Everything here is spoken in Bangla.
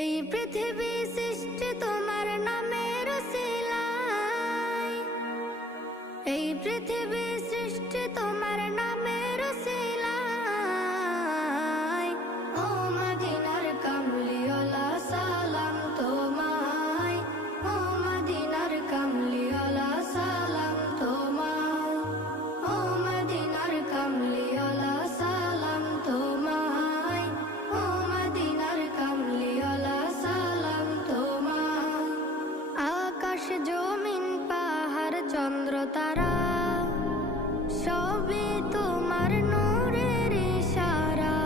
এই পৃথিবী সৃষ্টি তোমার নামের উসিলায়, এই পৃথিবী সৃষ্টি তোমার নামের উসিলায়। ও মদিনার কামলিওয়ালা সালাম তোমায়, ও মদিনার কামলিওয়ালা সালাম তোমায়, ও মদিনার কামলিওয়ালা সালাম তোমায়, ও মদিনার কামলিওয়ালা সালাম তোমায়। আকাশ জমিন পাহাড় চন্দ্র তারা সবই তোমার নূরের ইশারা।